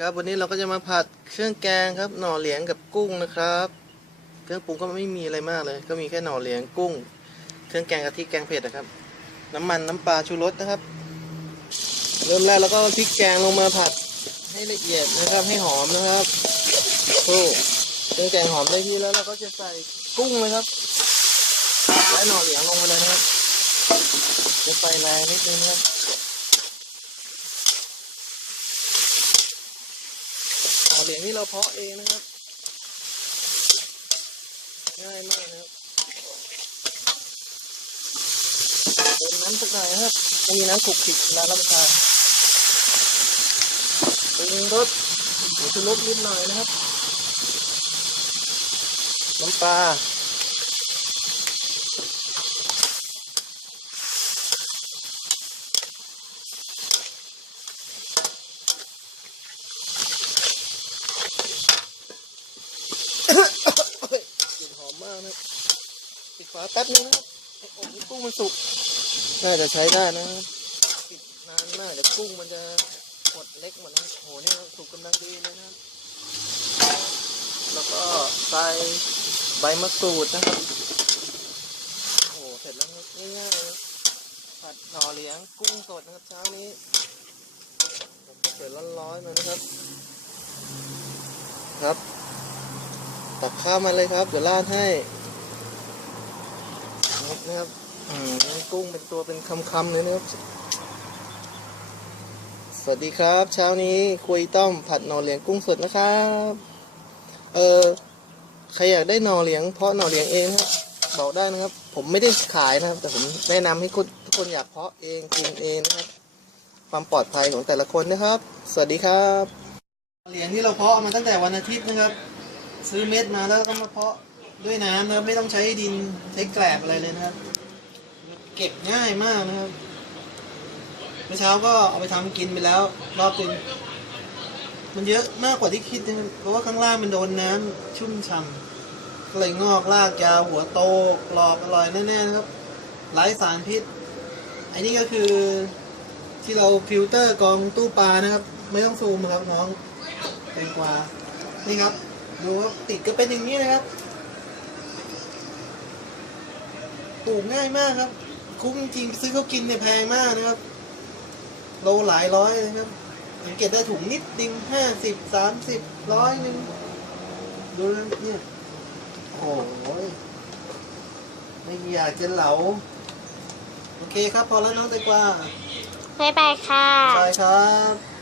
ครับวันนี้เราก็จะมาผัดเครื่องแกงครับ หน่อเหลียงกับกุ้งนะครับ เครื่องปรุงก็ไม่มีอะไรมากเลย ก็มีแค่หน่อเหลียงกุ้ง เครื่องแกงกะทิแกงเผ็ดนะครับ น้ำมันน้ำปลาชูรสนะครับ เริ่มแรกเราก็พริกแกงลงมาผัดให้ละเอียดนะครับ ให้หอมนะครับโอ้เครื่องแกงหอมได้ที่แล้วเราก็จะใส่กุ้งนะครับและหน่อเหลียงลงไปเลยนะครับ จะไฟแรงนิดนึงนะครับ หน่อ เหลียงที่เราเพาะเองนะครับ ง่ายมากนะครับเติมน้ำสักหน่อยนะครับม่มีน้ำขลุกขลิกนะลารับประทานปรุงรสหรือชูรสนิดหน่อยนะครับ น้ำปลา กลิ่นหอมมากนะปิดฝาแป๊บนึงนะครับให้อบให้กุ้งมันสุก น่าจะใช้ได้นะปิดนานมากเดี๋ยวกุ้งมันจะหดเล็กหมดนะโอ้โหนี่สุกกำลังดีเลยนะแล้วก็ใส่ใบมะกรูดนะครับโอ้โหเสร็จแล้วง่ายๆเลยผัดหน่อเหลียงกุ้งสดนะครับเช้านี้ผมเปิดร้อนๆมานะครับ ครับ ตักข้าวมาเลยครับ เดี๋ยวราดให้นะครับอืมกุ้งเป็นตัวเป็นคำๆเลยนะครับ สวัสดีครับ เช้านี้คุยต้อมผัดหน่อเหลียงกุ้งสดนะครับ เออใครอยากได้หน่อเหลียง เพาะหน่อเหลียงเองครับบอกได้นะครับ ผมไม่ได้ขายนะครับ แต่ผมแนะนำให้คุณทุกคนอยากเพาะเองกินเองนะครับ ความปลอดภัยของแต่ละคนนะครับ สวัสดีครับ เหลียงที่เราเพาะมาตั้งแต่วันอาทิตย์นะครับ ซื้อเม็ดมาแล้วก็มาเพาะด้วยน้ำนะครับไม่ต้องใช้ดินใช้แกลบอะไรเลยนะครับ เก็บง่ายมากนะครับเมื่อเช้าก็เอาไปทำกินไปแล้ว รอบนึงมันเยอะมากกว่าที่คิดนะเพราะว่าข้างล่างมันโดนน้ำชุ่มฉ่ำก็เลยงอกรากยาวหัวโตกรอบอร่อยแน่ๆนะครับไร้สารพิษอ้นี่ก็คือที่เราฟิลเตอร์กองตู้ปลานะครับ ไม่ต้องซูมนะครับน้องแตงกวานี่ครับ ดูครับติดก็เป็นอย่างนี้นะครับปลูกง่ายมากครับ คุ้มจริงซื้อเขากินเนี่ยแพงมากนะครับ โลหลายร้อยเลยครับ สังเกตได้ถุงนิดดิงห้าสิบสามสิบร้อยหนึ่งดูนะเนี่ยโอ้ยไม่อยากจะเหลา โอเคครับ พอแล้วน้องแตงกวาบ๊ายบายค่ะ ใช่ครับ